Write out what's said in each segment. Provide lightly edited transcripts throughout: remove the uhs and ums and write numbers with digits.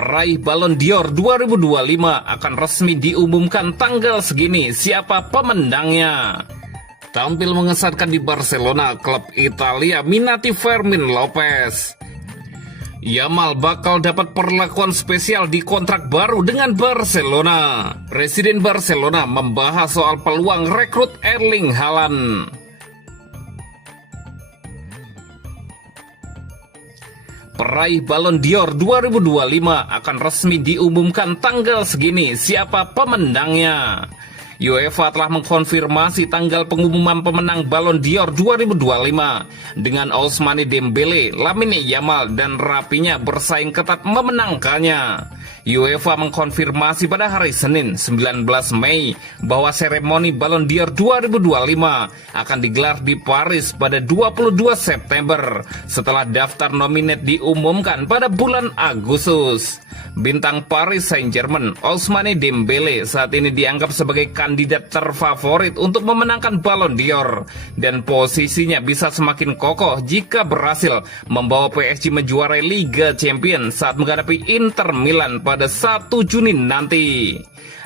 Peraih Ballon d'Or 2025 akan resmi diumumkan tanggal segini siapa pemenangnya. Tampil mengesankan di Barcelona, klub Italia minati Fermin Lopez. Yamal bakal dapat perlakuan spesial di kontrak baru dengan Barcelona. Presiden Barcelona membahas soal peluang rekrut Erling Haaland. Peraih Ballon d'Or 2025 akan resmi diumumkan tanggal segini siapa pemenangnya. UEFA telah mengkonfirmasi tanggal pengumuman pemenang Ballon d'Or 2025 dengan Ousmane Dembele, Lamine Yamal, dan Rafinha bersaing ketat memenangkannya. UEFA mengkonfirmasi pada hari Senin 19 Mei bahwa seremoni Ballon d'Or 2025 akan digelar di Paris pada 22 September setelah daftar nominat diumumkan pada bulan Agustus. Bintang Paris Saint-Germain, Ousmane Dembele, saat ini dianggap sebagai kandidat terfavorit untuk memenangkan Ballon d'Or, dan posisinya bisa semakin kokoh jika berhasil membawa PSG menjuarai Liga Champions saat menghadapi Inter Milan pada 1 Juni nanti.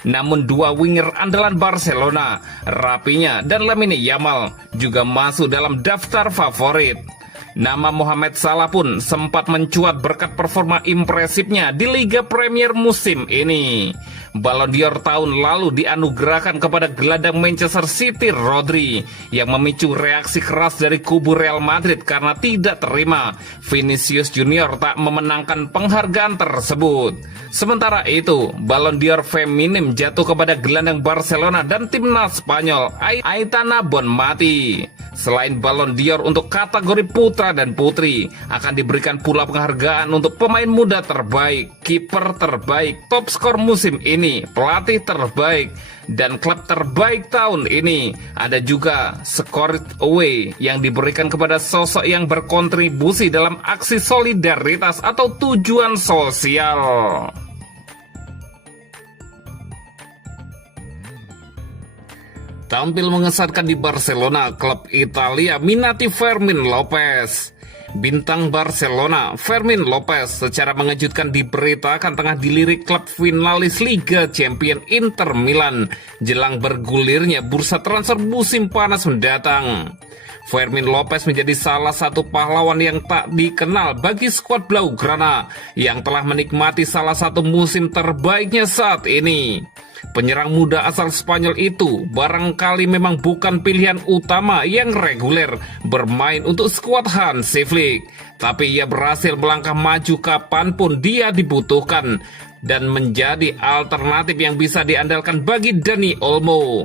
Namun dua winger andalan Barcelona, Rafinha dan Lamine Yamal, juga masuk dalam daftar favorit. Nama Mohamed Salah pun sempat mencuat berkat performa impresifnya di Liga Premier musim ini. Ballon d'Or tahun lalu dianugerahkan kepada gelandang Manchester City Rodri yang memicu reaksi keras dari kubu Real Madrid karena tidak terima Vinicius Junior tak memenangkan penghargaan tersebut. Sementara itu, Ballon d'Or feminim jatuh kepada gelandang Barcelona dan timnas Spanyol Aitana Bonmati. Selain Ballon d'Or untuk kategori putra dan putri, akan diberikan pula penghargaan untuk pemain muda terbaik, kiper terbaik, top skor musim ini, pelatih terbaik, dan klub terbaik tahun ini. Ada juga Scored Away yang diberikan kepada sosok yang berkontribusi dalam aksi solidaritas atau tujuan sosial. Tampil mengesankan di Barcelona, klub Italia minati Fermin Lopez. Bintang Barcelona, Fermin Lopez, secara mengejutkan diberitakan tengah dilirik klub finalis Liga Champions Inter Milan jelang bergulirnya bursa transfer musim panas mendatang. Fermin Lopez menjadi salah satu pahlawan yang tak dikenal bagi skuad Blaugrana yang telah menikmati salah satu musim terbaiknya saat ini. Penyerang muda asal Spanyol itu barangkali memang bukan pilihan utama yang reguler bermain untuk skuad Hansi Flick, tapi ia berhasil melangkah maju kapanpun dia dibutuhkan dan menjadi alternatif yang bisa diandalkan bagi Dani Olmo.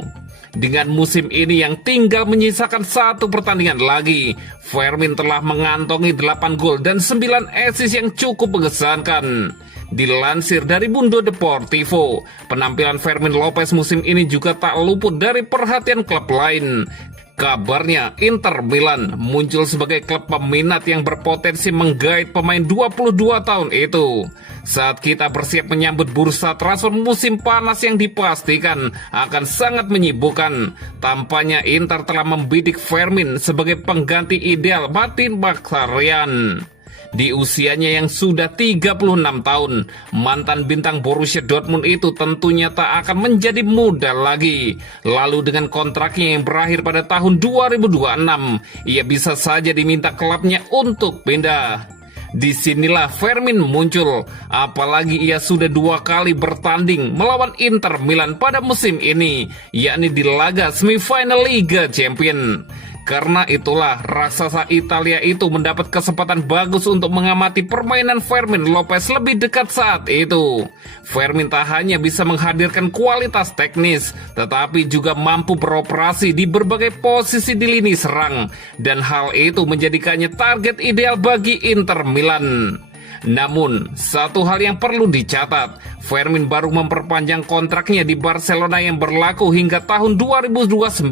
Dengan musim ini yang tinggal menyisakan satu pertandingan lagi, Fermin telah mengantongi 8 gol dan 9 assist yang cukup mengesankan. Dilansir dari Mundo Deportivo, penampilan Fermin Lopez musim ini juga tak luput dari perhatian klub lain. Kabarnya Inter Milan muncul sebagai klub peminat yang berpotensi menggait pemain 22 tahun itu. Saat kita bersiap menyambut bursa transfer musim panas yang dipastikan akan sangat menyibukkan, tampaknya Inter telah membidik Fermin sebagai pengganti ideal Martin Mkhitaryan. Di usianya yang sudah 36 tahun, mantan bintang Borussia Dortmund itu tentunya tak akan menjadi muda lagi. Lalu dengan kontraknya yang berakhir pada tahun 2026, ia bisa saja diminta klubnya untuk pindah. Disinilah Fermin muncul, apalagi ia sudah 2 kali bertanding melawan Inter Milan pada musim ini, yakni di laga semifinal Liga Champions. Karena itulah raksasa Italia itu mendapat kesempatan bagus untuk mengamati permainan Fermin Lopez lebih dekat saat itu. Fermin tak hanya bisa menghadirkan kualitas teknis, tetapi juga mampu beroperasi di berbagai posisi di lini serang, dan hal itu menjadikannya target ideal bagi Inter Milan. Namun, satu hal yang perlu dicatat, Fermin baru memperpanjang kontraknya di Barcelona yang berlaku hingga tahun 2029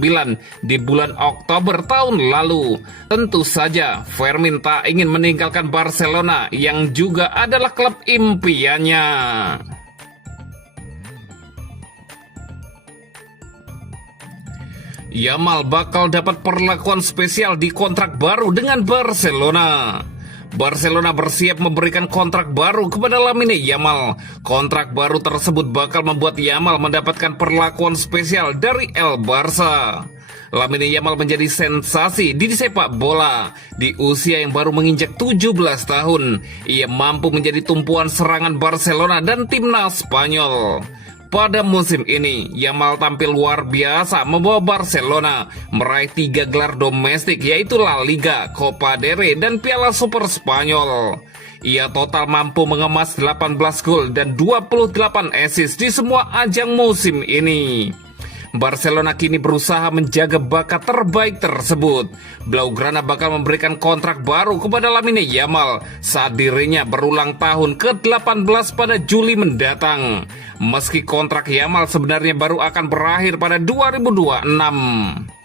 di bulan Oktober tahun lalu. Tentu saja, Fermin tak ingin meninggalkan Barcelona yang juga adalah klub impiannya. Yamal bakal dapat perlakuan spesial di kontrak baru dengan Barcelona. Barcelona bersiap memberikan kontrak baru kepada Lamine Yamal. Kontrak baru tersebut bakal membuat Yamal mendapatkan perlakuan spesial dari El Barça. Lamine Yamal menjadi sensasi di sepak bola. Di usia yang baru menginjak 17 tahun, ia mampu menjadi tumpuan serangan Barcelona dan timnas Spanyol. Pada musim ini, Yamal tampil luar biasa membawa Barcelona meraih 3 gelar domestik, yaitu La Liga, Copa del Rey, dan Piala Super Spanyol. Ia total mampu mengemas 18 gol dan 28 assist di semua ajang musim ini. Barcelona kini berusaha menjaga bakat terbaik tersebut. Blaugrana bakal memberikan kontrak baru kepada Lamine Yamal saat dirinya berulang tahun ke-18 pada Juli mendatang. Meski kontrak Yamal sebenarnya baru akan berakhir pada 2026.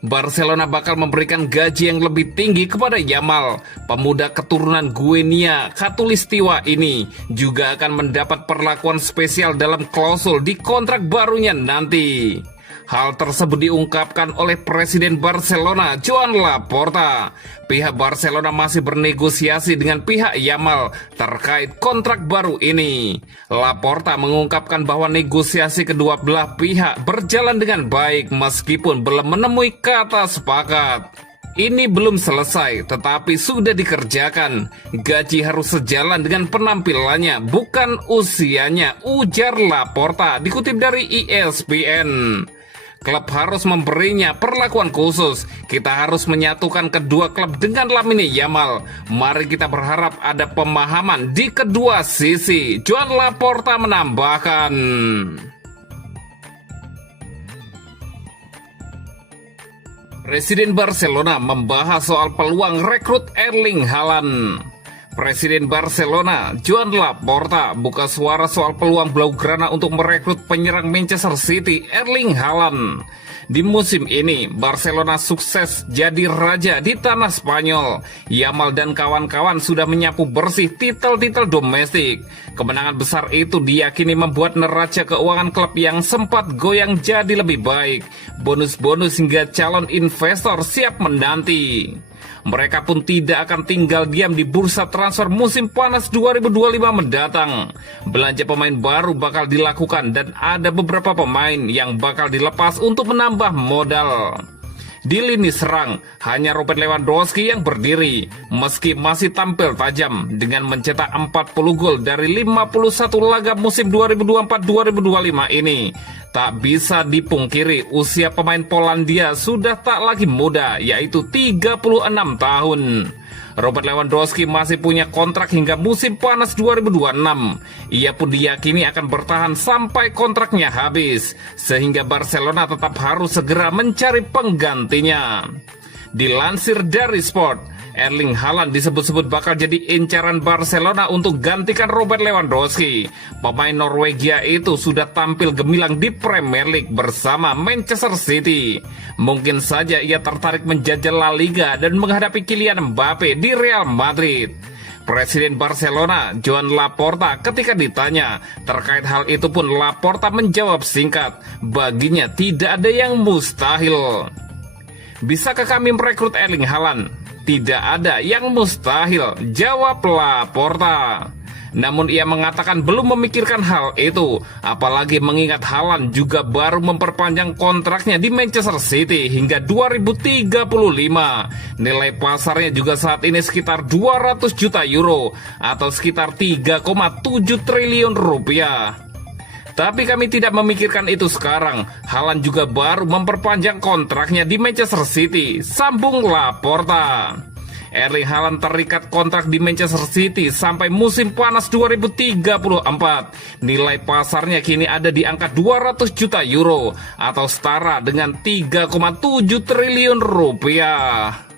Barcelona bakal memberikan gaji yang lebih tinggi kepada Yamal. Pemuda keturunan Guinea Khatulistiwa ini juga akan mendapat perlakuan spesial dalam klausul di kontrak barunya nanti. Hal tersebut diungkapkan oleh Presiden Barcelona, Joan Laporta. Pihak Barcelona masih bernegosiasi dengan pihak Yamal terkait kontrak baru ini. Laporta mengungkapkan bahwa negosiasi kedua belah pihak berjalan dengan baik meskipun belum menemui kata sepakat. Ini belum selesai, tetapi sudah dikerjakan. Gaji harus sejalan dengan penampilannya, bukan usianya, ujar Laporta, dikutip dari ESPN. Klub harus memberinya perlakuan khusus. Kita harus menyatukan kedua klub dengan Lamine Yamal. Mari kita berharap ada pemahaman di kedua sisi, Joan Laporta menambahkan. Presiden Barcelona membahas soal peluang rekrut Erling Haaland. Presiden Barcelona, Joan Laporta, buka suara soal peluang Blaugrana untuk merekrut penyerang Manchester City, Erling Haaland. Di musim ini, Barcelona sukses jadi raja di tanah Spanyol. Yamal dan kawan-kawan sudah menyapu bersih titel-titel domestik. Kemenangan besar itu diyakini membuat neraca keuangan klub yang sempat goyang jadi lebih baik. Bonus-bonus hingga calon investor siap menanti. Mereka pun tidak akan tinggal diam di bursa transfer musim panas 2025 mendatang. Belanja pemain baru bakal dilakukan dan ada beberapa pemain yang bakal dilepas untuk menambah modal. Di lini serang, hanya Robert Lewandowski yang berdiri, meski masih tampil tajam dengan mencetak 40 gol dari 51 laga musim 2024-2025 ini. Tak bisa dipungkiri, usia pemain Polandia sudah tak lagi muda, yaitu 36 tahun. Robert Lewandowski masih punya kontrak hingga musim panas 2026. Ia pun diyakini akan bertahan sampai kontraknya habis, sehingga Barcelona tetap harus segera mencari penggantinya. Dilansir dari Sport, Erling Haaland disebut-sebut bakal jadi incaran Barcelona untuk gantikan Robert Lewandowski. Pemain Norwegia itu sudah tampil gemilang di Premier League bersama Manchester City. Mungkin saja ia tertarik menjajal La Liga dan menghadapi Kylian Mbappe di Real Madrid. Presiden Barcelona, Joan Laporta, ketika ditanya terkait hal itu pun Laporta menjawab singkat, baginya tidak ada yang mustahil. Bisakah kami merekrut Erling Haaland? Tidak ada yang mustahil, jawab Laporta. Namun ia mengatakan belum memikirkan hal itu, apalagi mengingat Haaland juga baru memperpanjang kontraknya di Manchester City hingga 2035. Nilai pasarnya juga saat ini sekitar 200 juta euro atau sekitar 3,7 triliun rupiah. Tapi kami tidak memikirkan itu sekarang. Haaland juga baru memperpanjang kontraknya di Manchester City, sambung Laporta. Erling Haaland terikat kontrak di Manchester City sampai musim panas 2034. Nilai pasarnya kini ada di angka 200 juta euro atau setara dengan 3,7 triliun rupiah.